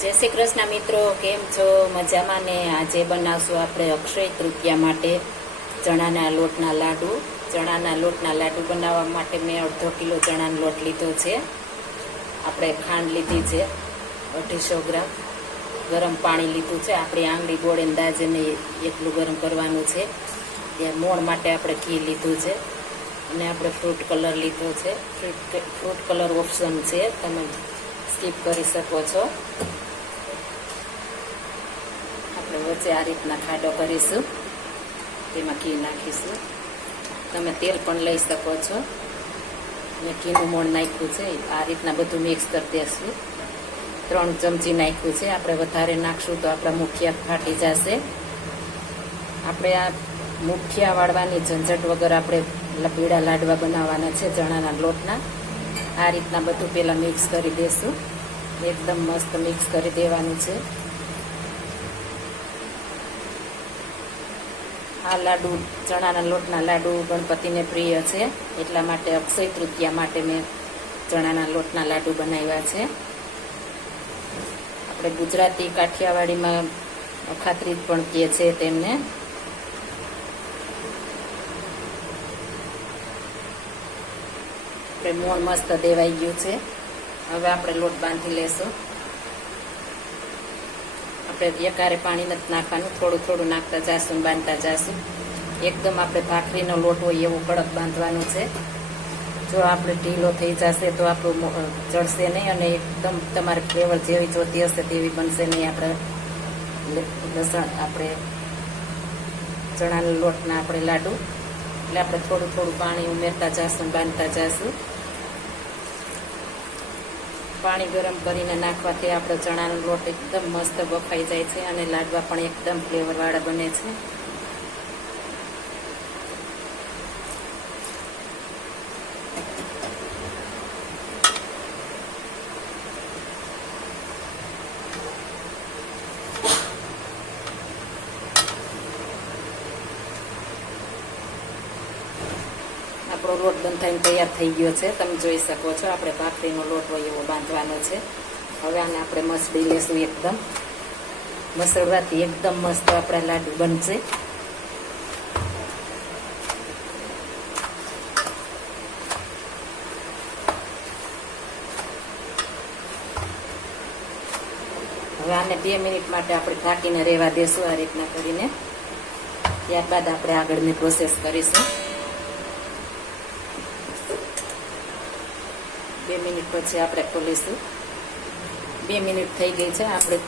જય શ્રી કૃષ્ણ મિત્રો, કેમ છો? મજામાં ને? આજે બનાવશું આપણે અક્ષય તૃતીયા માટે ચણાના લોટના લાડુ. ચણાના લોટના લાડુ બનાવવા માટે મેં 1/2 કિલો ચણાનો લોટ લીધો છે. આપણે ખાંડ લીધી છે 250 ગ્રામ, ગરમ પાણી લીધું છે. આપણી આંગળી ગોળે દાજને એટલું ગરમ કરવાનું છે. ત્યાં મોણ માટે આપણે ઘી લીધું છે અને આપણે ફ્રૂટ કલર લીધો છે. ફ્રૂટ કલર ઓપ્શન છે, તમે સ્કીપ કરી શકો છો. આપણે વચ્ચે આ રીતના ખાડો કરીશું, તેમાં ઘી નાખીશું. તમે તેલ પણ લઈ શકો છો. મેં ઘીનું મોણ નાખ્યું છે. આ રીતના બધું મિક્સ કરી દઈશું. 3 ચમચી નાખ્યું છે. આપણે વધારે નાખશું તો આપણા મુઠિયા ફાટી જશે. આપણે આ મુઠિયા વાળવાની ઝંઝટ વગર આપણે પીળા લાડવા બનાવવાના છે ચણાના લોટના. આ રીતના બધું પહેલાં મિક્સ કરી દઈશું. એકદમ મસ્ત મિક્સ કરી દેવાનું છે. આ લાડુ ચણાના લોટના લાડુ ગણપતિને પ્રિય છે, એટલા માટે અક્ષય તૃતીયા માટે મેં ચણાના લોટના લાડુ બનાવ્યા છે. આપણે ગુજરાતી કાઠિયાવાડીમાં અખાત્રી પણ કહે છે તેમને. આપણે મોણ મસ્ત દેવાઈ ગયું છે. હવે આપણે લોટ બાંધી લેશું. આપણે એકારે પાણી નથી નાખવાનું, થોડું થોડું નાખતા જાશું, બાંધતા જાશું. એકદમ આપણે ભાખરીનો લોટ હોય એવું કડક બાંધવાનું છે. જો આપણે ઢીલો થઈ જશે તો આપણું ચડશે નહીં અને એકદમ તમારે ફ્લેવર જેવી જોતી હશે તેવી બનશે નહીં. આપણે લસણ આપણે ચણાના લોટના આપણે લાડુ, એટલે આપણે થોડું થોડું પાણી ઉમેરતા જાશું, બાંધતા જાશું. પાણી ગરમ કરીને નાખવાથી આપણો ચણાનો લોટ એકદમ મસ્ત બફાઈ જાય છે અને લાડવા પણ એકદમ ફ્લેવરવાળા બને છે. આપણો લોટ બંધાઈને તૈયાર થઈ ગયો છે, તમે જોઈ શકો છો. આપણે ભાખરીનો લોટ હોય એવો બાંધવાનો છે. હવે આને આપણે મસળી લેશું. એકદમ મસળવાથી એકદમ મસ્ત આપણા લાડુ બનશે. હવે આને 2 મિનિટ માટે આપણે ઢાંકીને રહેવા દેશું આ રીતના કરીને. ત્યારબાદ આપણે આગળની પ્રોસેસ કરીશું. 2 મિનિટ પછી આપણે ખોલીશું. 2 મિનિટ થઈ ગઈ છે. આપણે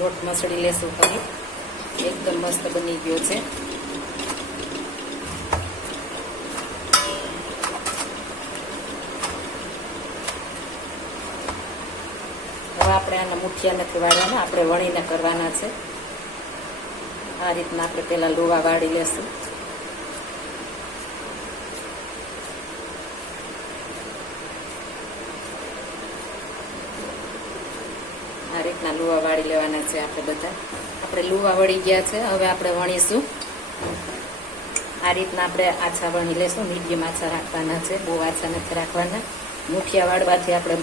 લોટ મસળી લેશું ફરી. એકદમ મસ્ત બની ગયો છે. હવે આપણે આના મુઠિયા નથી વાળવાના, આપણે વણીને કરવાના છે. આ રીતના આપણે પહેલા લુવા વાળી લેશું. આ રીતના લુવા વાળી લેવાના છે આપણે બધા. આપણે લુવા વળી ગયા છે. હવે આપણે વણીશું. આ રીતના આપણે આછા વણી લેશું. મીડિયમ આછા રાખવાના છે, બહુ આછા નથી રાખવાના. મુઠિયા વાળવાથી આપણે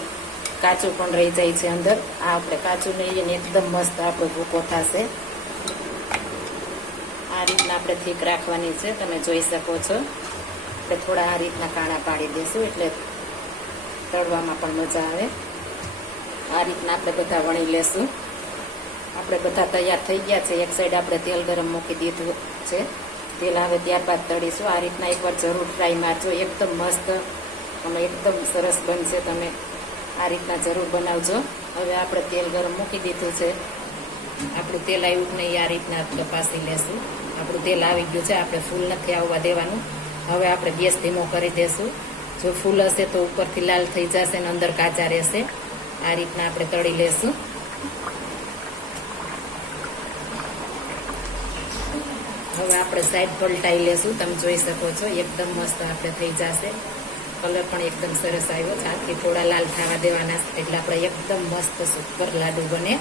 કાચું પણ રહી જાય છે અંદર. આ આપણે કાચું નહીં ને એકદમ મસ્ત આપણો ભૂકો થશે. આ રીતના આપણે થીક રાખવાની છે, તમે જોઈ શકો છો. આપણે થોડા આ રીતના કાણા પાડી દઈશું એટલે તળવામાં પણ મજા આવે. આ રીતના આપણે બધા વણી લેશું. આપણે બધા તૈયાર થઈ ગયા છે. એક સાઈડ આપણે તેલ ગરમ મૂકી દીધું છે. તેલ આવે ત્યારબાદ તળીશું. આ રીતના એકવાર જરૂર ટ્રાય મારજો. એકદમ મસ્ત અને એકદમ સરસ બનશે. તમે આ રીતના જરૂર બનાવજો. હવે આપણે તેલ ગરમ મૂકી દીધું છે. આપણું તેલ આવ્યું નહીં, આ રીતના તપાસી લેશું. આપણું તેલ આવી ગયું છે. આપણે ફૂલ નથી આવવા દેવાનું. હવે આપણે ગેસ ધીમો કરી દેશું. જો ફૂલ હશે તો ઉપરથી લાલ થઈ જશે અને અંદર કાચા રહેશે. આ રીતના આપણે તળી લેશું. હવે આપણે સાઈડ પલટાઈ લેશું. તમે જોઈ શકો છો એકદમ મસ્ત આપણે થઈ જશે. કલર પણ એકદમ સરસ આવ્યો. આથી થોડા લાલ થવા દેવાના એટલે આપણે એકદમ મસ્ત સુપર લાડુ બને.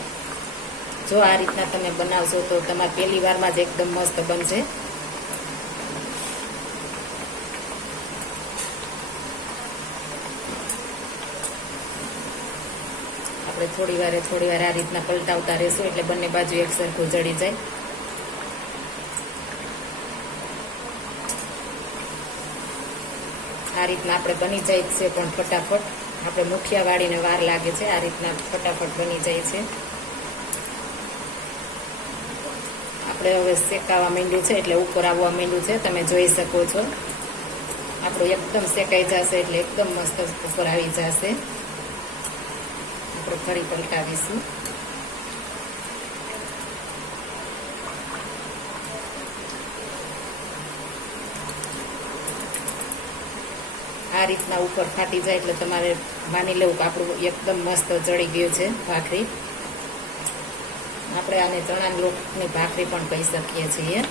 જો આ રીતના તમે બનાવશો તો તમારે પહેલી વારમાં જ એકદમ મસ્ત બનશે. આપણે થોડી વાર આ રીતના પલટાવતા રહેશું એટલે બંને બાજુ એક સરખું જડી જાય. આ રીતના આપણે બની જાય છે, પણ ફટાફટ આપણે મુઠિયા વાળીને વાર લાગે છે. આ રીતના ફટાફટ બની જાય છે. આપણે હવે શેકાવા માંડ્યું છે એટલે ઉપર આવવા માંડ્યું છે, તમે જોઈ શકો છો. આપણું એકદમ શેકાઈ જશે એટલે એકદમ મસ્ત ઉપર આવી જશે. આપણે ફરી પલટાવીશું. આ રીતના ઉપર ફાટી જાય એટલે તમારે માની લેવું કે આપણું એકદમ મસ્ત જળી ગયું છે ભાખરી. આપણે આને ચણાના લોટની ભાખરી પણ કહી શકીએ છીએ.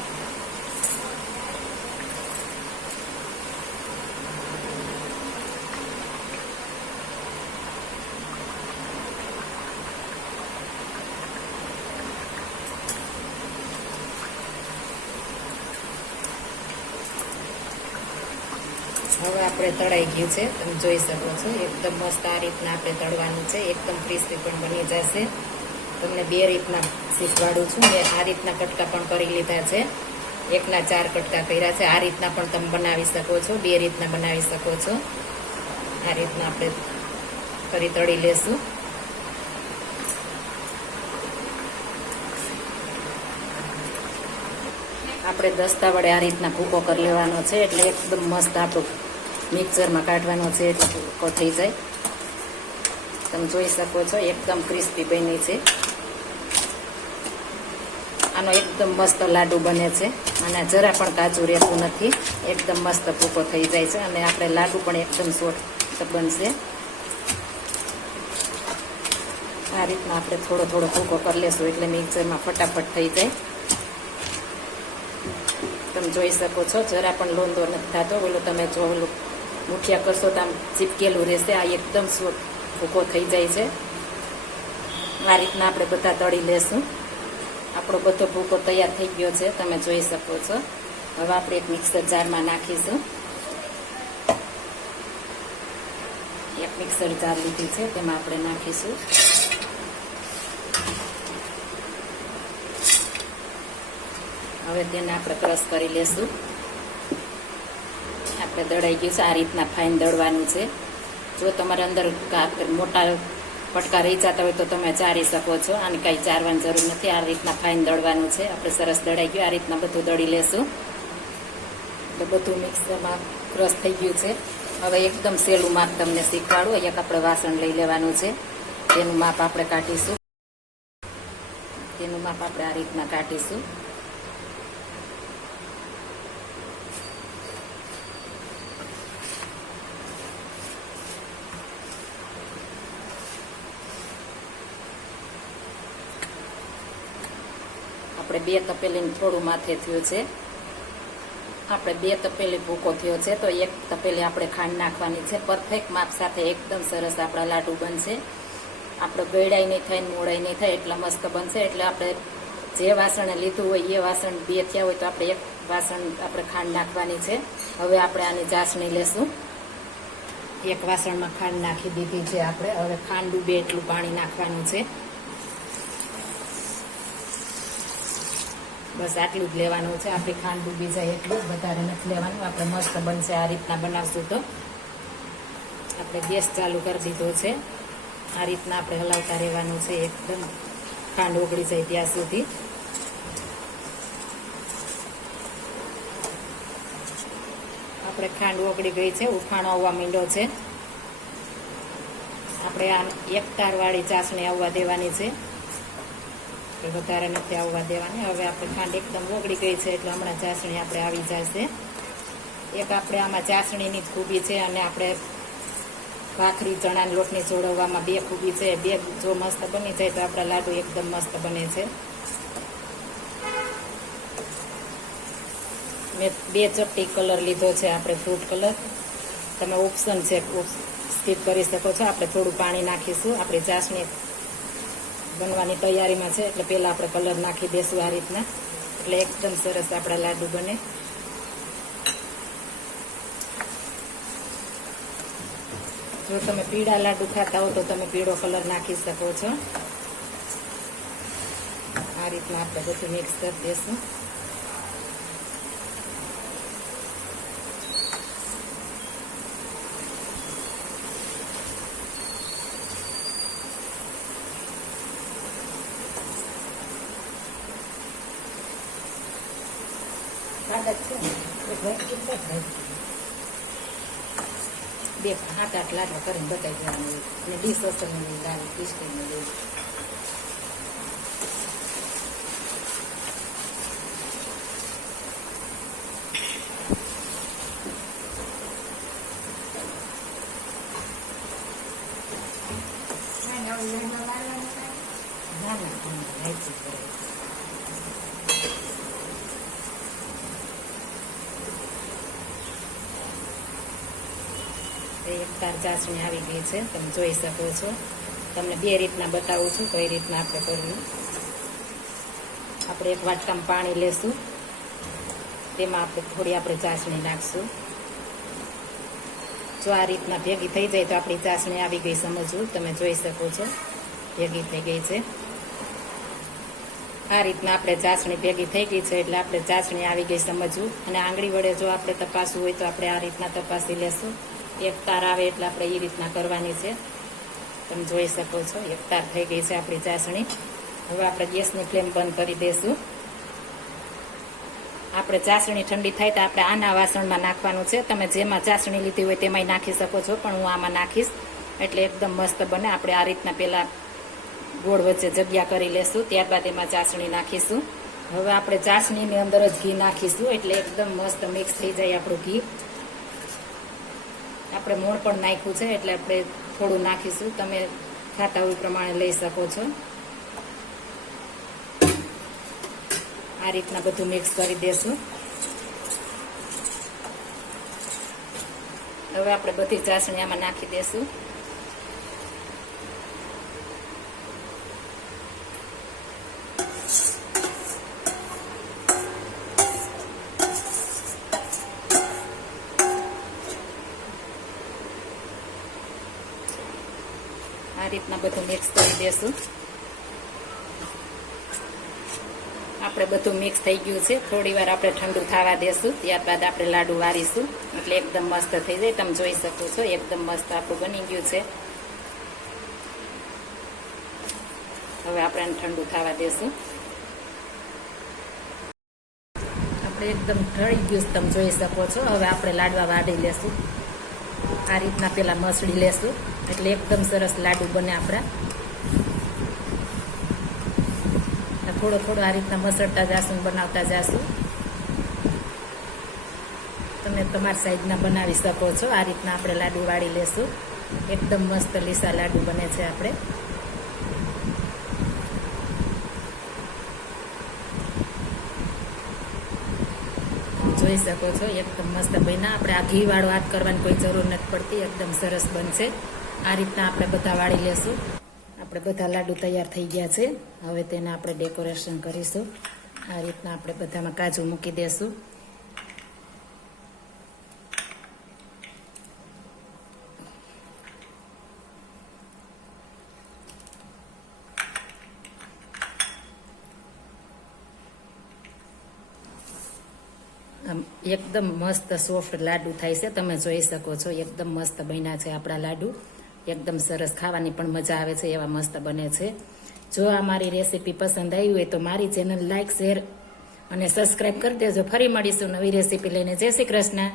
હવે આપણે તળાઈ ગયું છે, તમે જોઈ શકો છો. એકદમ મસ્ત આ રીતના આપણે તળવાનું છે. એકદમ ક્રિસ્પી પણ બની જશે. તમને બે રીતના શીખવાડું છું. મેં આ રીતના કટકા પણ કરી લીધા છે. એકના 4 કટકા કર્યા છે. આ રીતના પણ તમે બનાવી શકો છો. બે રીતના બનાવી શકો છો. આ રીતના આપણે ફરી તળી લેશું. આપણે દસ્તા વડે આ રીતના ભૂકો કરી લેવાનો છે એટલે એકદમ મસ્ત આપણું મિક્સરમાં કાઢવાનો છે એટલે ભૂકો થઈ જાય. તમે જોઈ શકો છો એકદમ ક્રિસ્પી બની છે. આનો એકદમ મસ્ત લાડુ બને છે અને જરા પણ કાચું રહેતું નથી. એકદમ મસ્ત ભૂકો થઈ જાય છે અને આપણે લાડુ પણ એકદમ સોફ્ટ બનશે. આ રીતના આપણે થોડો ભૂકો કરી લેશું એટલે મિક્સરમાં ફટાફટ થઈ જાય. તમે જોઈ શકો છો જરા પણ લોંદો નથી થતો. ઓલું તમે જો ઓલું મુઠિયા કરશો તો આમ ચીપકેલું રહેશે. આ એકદમ ભૂકો થઈ જાય છે. આ રીતના આપણે બધા તળી લેશું. આપણો બધો ભૂકો તૈયાર થઈ ગયો છે, તમે જોઈ શકો છો. હવે આપણે એક મિક્સર જારમાં નાખીશું. એક મિક્સર જાર લીધી છે તેમાં આપણે નાખીશું. હવે તેને આપણે ક્રશ કરી લેશું. આપણે દળાઈ ગયું છે. આ રીતના ફાઇન દળવાનું છે. જો તમારે અંદર મોટા પટકા રહી જતા હોય તો તમે ચારી શકો છો. આને કાંઈ ચારવાની જરૂર નથી. આ રીતના ફાઇન દળવાનું છે. આપણે સરસ દળાઈ ગયું. આ રીતના બધું દળી લેશું. તો બધું મિક્સરમાં ક્રશ થઈ ગયું છે. હવે એકદમ સહેલું માપ તમને શીખવાડું. એક આપણે વાસણ લઈ લેવાનું છે. તેનું માપ આપણે કાઢીશું. તેનું માપ આપણે આ રીતના કાઢીશું. આપણે 2 તપેલીને થોડું માથે થયું છે. આપણે 2 તપેલી ભૂકો થયો છે તો 1 તપેલી આપણે ખાંડ નાખવાની છે. પરફેક્ટ માપ સાથે એકદમ સરસ આપણા લાડુ બનશે. આપણે ગળાઈ નહીં થાય ને મોડાઈ નહીં થાય એટલા મસ્ત બનશે. એટલે આપણે જે વાસણે લીધું હોય એ વાસણ 2 થયા હોય તો આપણે 1 વાસણ આપણે ખાંડ નાખવાની છે. હવે આપણે આની ચાસણી લેશું. 1 વાસણમાં ખાંડ નાખી દીધી છે આપણે. હવે ખાંડ ડૂબે એટલું પાણી નાખવાનું છે. બસ આટલું જ લેવાનું છે. આપણી ખાંડ ડૂબી જાય એટલું, વધારે નથી લેવાનું. આપણે મસ્ત બનશે. આ રીતના બનાવશું તો આપણે ગેસ ચાલુ કરી દીધો છે. આ રીતના આપણે હલાવતા રહેવાનું છે એકદમ ખાંડ ઓગળી જાય ત્યાં સુધી. આપણે ખાંડ ઓગળી ગઈ છે. ઉફાણો આવવા માંડ્યો છે. આપણે આ 1 તારવાળી ચાસણી આવવા દેવાની છે. વધારે નથી આવવા દેવાની. હવે આપણે ખાંડ એકદમ ઓગળી ગઈ છે એટલે હમણાં ચાસણી આપણે આવી જશે. એક આપણે આમાં ચાસણીની જ ખૂબી છે અને આપણે ભાખરી ચણાના લોટની જોડવામાં 2 ખૂબી છે. 2 જો મસ્ત બની જાય તો આપણા લાડુ એકદમ મસ્ત બને છે. મેં 2 ચપટી કલર લીધો છે આપણે ફ્રૂટ કલર. તમે ઓપ્શન છે સ્કીપ કરી શકો છો. આપણે થોડું પાણી નાખીશું. આપણી ચાસણી બનવાની તૈયારીમાં છે એટલે પહેલાં આપણે કલર નાખી દઈશું આ રીતના. એટલે એકદમ સરસ આપણા લાડુ બને. જો તમે પીળા લાડુ ખાતા હો તો તમે પીળો કલર નાખી શકો છો. આ રીતના આપણે બધું મિક્સ કરી દઈશું. બે 7-8 લાડવા કરીને બતાવી દેવાનું અને ડીશ અસરની દાળ પીસકીને લઈ. એક તાર ચાસણી આવી ગઈ છે, તમે જોઈ શકો છો. તમને બે રીતના બતાવું છું કઈ રીતના આપણે કરવું. આપણે એક વાટકામાં પાણી લેશું, તેમાં આપણે થોડી ચાસણી નાખશું. જો આ રીતના ભેગી થઈ જાય તો આપણી ચાસણી આવી ગઈ સમજવું. તમે જોઈ શકો છો ભેગી થઈ ગઈ છે. આ રીતના આપણે ચાસણી ભેગી થઈ ગઈ છે એટલે આપણે ચાસણી આવી ગઈ સમજવું. અને આંગળી વડે જો આપણે તપાસવું હોય તો આપણે આ રીતના તપાસી લેશું. એક તાર આવે એટલે આપણે એ રીતના કરવાની છે. તમે જોઈ શકો છો એક તાર થઈ ગઈ છે આપણી ચાસણી. હવે આપણે ગેસની ફ્લેમ બંધ કરી દઈશું. આપણે ચાસણી ઠંડી થાય તો આપણે આના વાસણમાં નાખવાનું છે. તમે જેમાં ચાસણી લીધી હોય તેમાંય નાખી શકો છો, પણ હું આમાં નાખીશ એટલે એકદમ મસ્ત બને. આપણે આ રીતના પહેલા ગોળ વચ્ચે જગ્યા કરી લેશું, ત્યારબાદ એમાં ચાસણી નાખીશું. હવે આપણે ચાસણીની અંદર જ ઘી નાખીશું એટલે એકદમ મસ્ત મિક્સ થઈ જાય આપણું ઘી. આપણે મોણ પણ નાખ્યું છે એટલે આપણે થોડું નાખીશું. તમે ખાતા હોય પ્રમાણે લઈ શકો છો. આ રીતના બધું મિક્સ કરી દેશું. હવે આપણે બધી ચાસણી આમાં નાખી દેશું. આ રીતના બધું મિક્સ કરી દેશું. આપણે બધું મિક્સ થઈ ગયું છે. થોડી વાર આપણે ઠંડુ થવા દેશું, ત્યારબાદ આપણે લાડુ વારીશું એટલે એકદમ મસ્ત થઈ જાય. તમે જોઈ શકો છો એકદમ મસ્ત આપણું બની ગયું છે. હવે આપણે ઠંડુ થવા દેશું. આપણે એકદમ ઢળી ગયું તમે જોઈ શકો છો. હવે આપણે લાડવા વાળી લેશું. આ રીતના પેલા મસળી લેશું એટલે એકદમ સરસ લાડુ બને આપણા. થોડો થોડો આ રીતના મસળતા જાશું, બનાવતા જાશું. તમે તમારી સાઈઝના બનાવી શકો છો. આ રીતના આપણે લાડુ વાળી લેશું. એકદમ મસ્ત લીસા લાડુ બને છે. આપણે જોઈ શકો છો એકદમ મસ્ત બન્યા. આપણે આ ઘી વાળો હાથ કરવાની કોઈ જરૂર નથી પડતી, એકદમ સરસ બનશે. આ રીતના આપણે બધા વાળી લેશું. આપણે બધા લાડુ તૈયાર થઈ ગયા છે. હવે તેને આપણે ડેકોરેશન કરીશું. આ રીતના આપણે બધામાં કાજુ મૂકી દેશું. એકદમ મસ્ત સોફ્ટ લાડુ થાય છે. તમે જોઈ શકો છો એકદમ મસ્ત બન્યા છે આપણા લાડુ. એકદમ સરસ, ખાવાની પણ મજા આવે છે એવા મસ્ત બને છે. જો આ મારી રેસીપી પસંદ આવી હોય તો મારી ચેનલ લાઈક, શેર અને સબસ્ક્રાઈબ કરી દેજો. ફરી મળીશું નવી રેસીપી લઈને. જય શ્રી કૃષ્ણ.